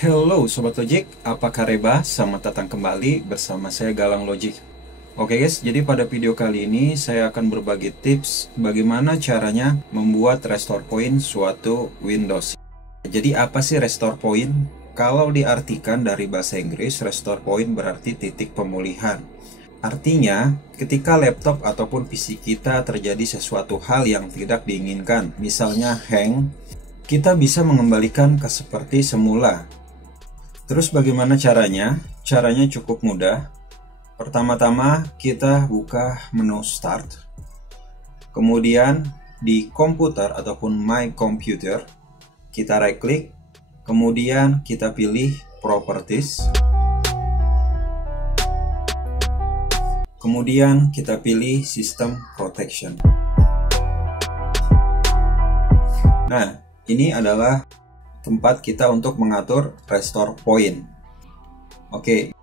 Hello Sobat Logic, apa kabar? Selamat datang kembali bersama saya Galang Logic. Oke guys, jadi pada video kali ini saya akan berbagi tips bagaimana caranya membuat restore point suatu Windows. Jadi apa sih restore point? Kalau diartikan dari bahasa Inggris, restore point berarti titik pemulihan. Artinya, ketika laptop ataupun PC kita terjadi sesuatu hal yang tidak diinginkan, misalnya hang, kita bisa mengembalikan ke seperti semula. Terus bagaimana caranya? Caranya cukup mudah. Pertama-tama kita buka menu Start. Kemudian di komputer ataupun My Computer, kita right click. Kemudian kita pilih Properties. Kemudian kita pilih System Protection. Nah, ini adalah tempat kita untuk mengatur restore point. Oke,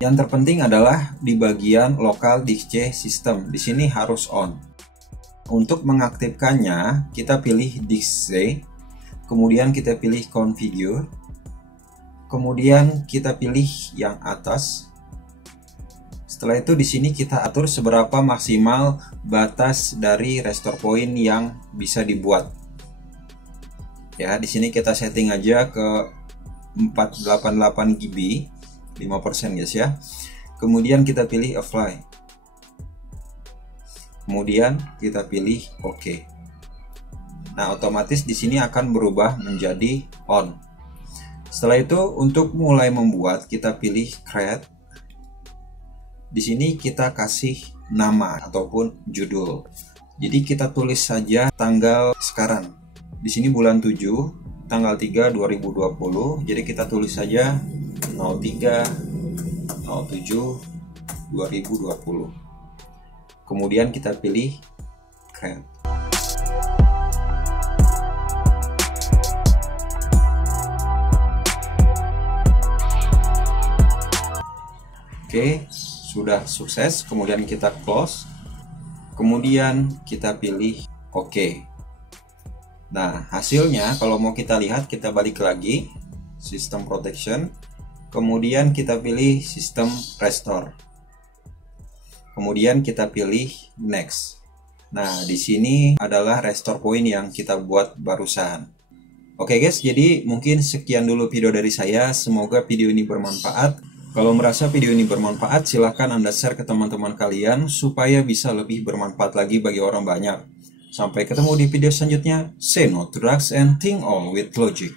yang terpenting adalah di bagian local disk C system. Di sini harus on. Untuk mengaktifkannya, kita pilih disk C, kemudian kita pilih configure, kemudian kita pilih yang atas. Setelah itu di sini kita atur seberapa maksimal batas dari restore point yang bisa dibuat. Ya, di sini kita setting aja ke 488 GB, 5% guys ya. Kemudian kita pilih apply. Kemudian kita pilih OK. Nah, otomatis di sini akan berubah menjadi on. Setelah itu untuk mulai membuat kita pilih create. Di sini kita kasih nama ataupun judul. Jadi kita tulis saja tanggal sekarang. Di sini bulan 7, tanggal 3 2020. Jadi kita tulis saja 03 07 2020. Kemudian kita pilih create. Oke, sudah sukses. Kemudian kita close. Kemudian kita pilih OK. Nah, hasilnya kalau mau kita lihat, kita balik lagi System Protection, kemudian kita pilih System Restore, kemudian kita pilih Next. Nah, di sini adalah restore point yang kita buat barusan. Oke guys, jadi mungkin sekian dulu video dari saya. Semoga video ini bermanfaat. Kalau merasa video ini bermanfaat, silahkan Anda share ke teman-teman kalian supaya bisa lebih bermanfaat lagi bagi orang banyak. Sampai ketemu di video selanjutnya. Say no to drugs and think all with logic.